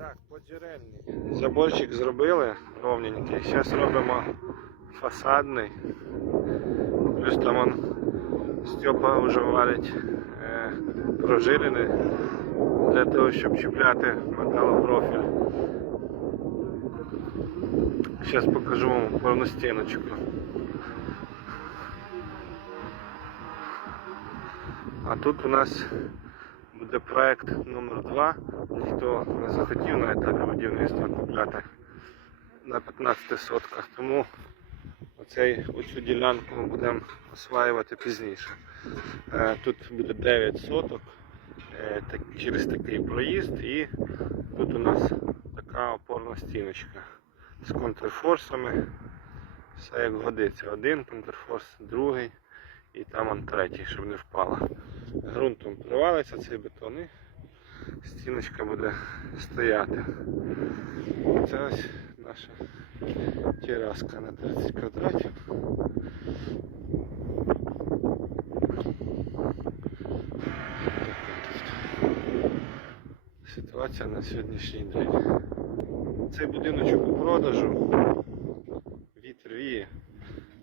Так, поджерельний. Заборчик зробили ровненький. Зараз робимо фасадний. Плюс там он Степа вже варить е, прожилини для того, щоб чіпляти металопрофіль. Зараз покажу вам повну стіночку. А тут у нас буде проект номер 2 Ніхто не захотів на етапі будівництва купляти на 15 сотках, тому оцей, оцю ділянку ми будемо осваювати пізніше. Е, Тут буде 9 соток е, через такий проїзд і тут у нас така опорна стіночка з контрфорсами. Все як годиться. Один контрфорс, другий і там он третій, щоб не впало. Грунтом привалиться цей бетон і стіночка буде стояти. Це ось наша тераска на 30 квадратів. Ситуація на сьогоднішній день. Цей будиночок у продажу. Вітер віє.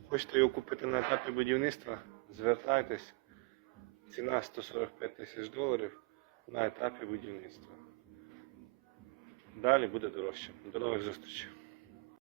Хочете його купити на етапі будівництва? Звертайтесь. Ціна 145 тисяч доларів на етапі будівництва. Далі буде дорожче. До нових зустрічей.